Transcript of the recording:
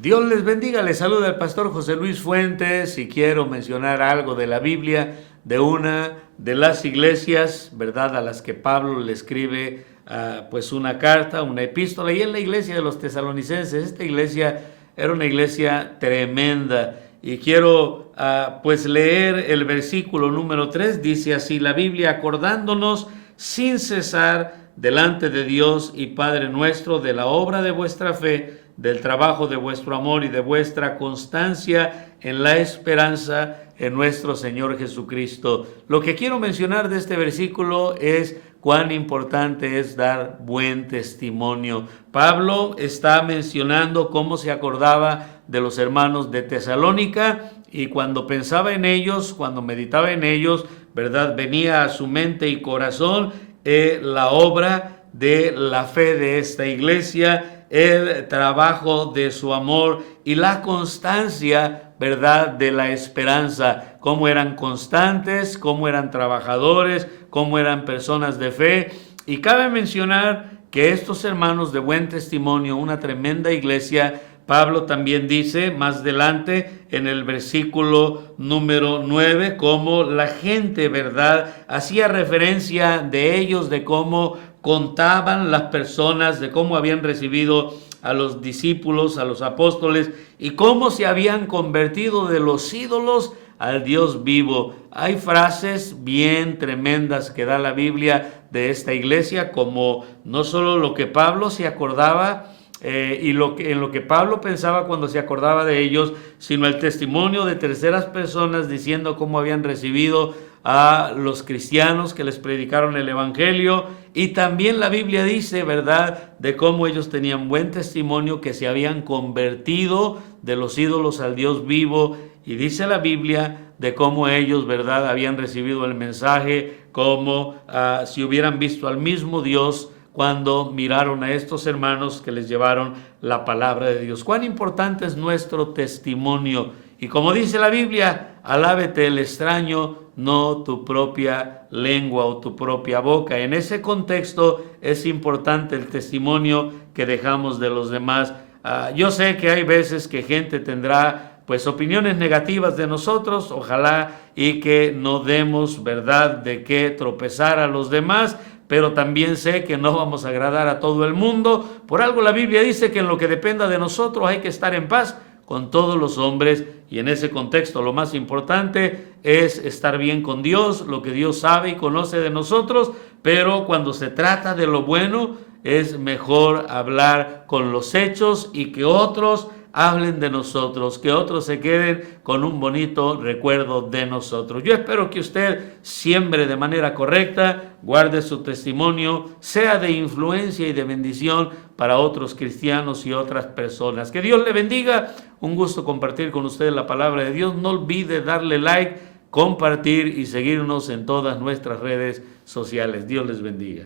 Dios les bendiga, les saluda el pastor José Luis Fuentes y quiero mencionar algo de la Biblia, de una de las iglesias, ¿verdad?, a las que Pablo le escribe pues una carta, una epístola, y es la iglesia de los tesalonicenses. Esta iglesia era una iglesia tremenda y quiero pues leer el versículo número 3, dice así la Biblia: acordándonos sin cesar delante de Dios y Padre nuestro de la obra de vuestra fe, del trabajo de vuestro amor y de vuestra constancia en la esperanza en nuestro Señor Jesucristo. Lo que quiero mencionar de este versículo es cuán importante es dar buen testimonio. Pablo está mencionando cómo se acordaba de los hermanos de Tesalónica, y cuando pensaba en ellos, cuando meditaba en ellos, ¿verdad?, venía a su mente y corazón la obra de la fe de esta iglesia, el trabajo de su amor y la constancia, ¿verdad?, de la esperanza. Cómo eran constantes, cómo eran trabajadores, cómo eran personas de fe. Y cabe mencionar que estos hermanos de buen testimonio, una tremenda iglesia. Pablo también dice más adelante en el versículo número 9, cómo la gente, ¿verdad?, hacía referencia de ellos, de cómo contaban las personas, de cómo habían recibido a los discípulos, a los apóstoles, y cómo se habían convertido de los ídolos al Dios vivo. Hay frases bien tremendas que da la Biblia de esta iglesia, como no solo lo que Pablo se acordaba en lo que Pablo pensaba cuando se acordaba de ellos, sino el testimonio de terceras personas diciendo cómo habían recibido a los cristianos que les predicaron el evangelio. Y también la Biblia dice, ¿verdad?, de cómo ellos tenían buen testimonio, que se habían convertido de los ídolos al Dios vivo. Y dice la Biblia de cómo ellos, ¿verdad?, habían recibido el mensaje como si hubieran visto al mismo Dios cuando miraron a estos hermanos que les llevaron la palabra de Dios. Cuán importante es nuestro testimonio. Y como dice la Biblia, alábete el extraño, no tu propia lengua o tu propia boca. En ese contexto es importante el testimonio que dejamos de los demás. Yo sé que hay veces que gente tendrá pues opiniones negativas de nosotros, ojalá y que no demos, ¿verdad?, de qué tropezar a los demás, pero también sé que no vamos a agradar a todo el mundo. Por algo la Biblia dice que en lo que dependa de nosotros hay que estar en paz con todos los hombres, y en ese contexto lo más importante es estar bien con Dios, lo que Dios sabe y conoce de nosotros. Pero cuando se trata de lo bueno, es mejor hablar con los hechos y que otros hablen de nosotros, que otros se queden con un bonito recuerdo de nosotros. Yo espero que usted siembre de manera correcta, guarde su testimonio, sea de influencia y de bendición para otros cristianos y otras personas. Que Dios le bendiga. Un gusto compartir con ustedes la palabra de Dios. No olvide darle like, compartir y seguirnos en todas nuestras redes sociales. Dios les bendiga.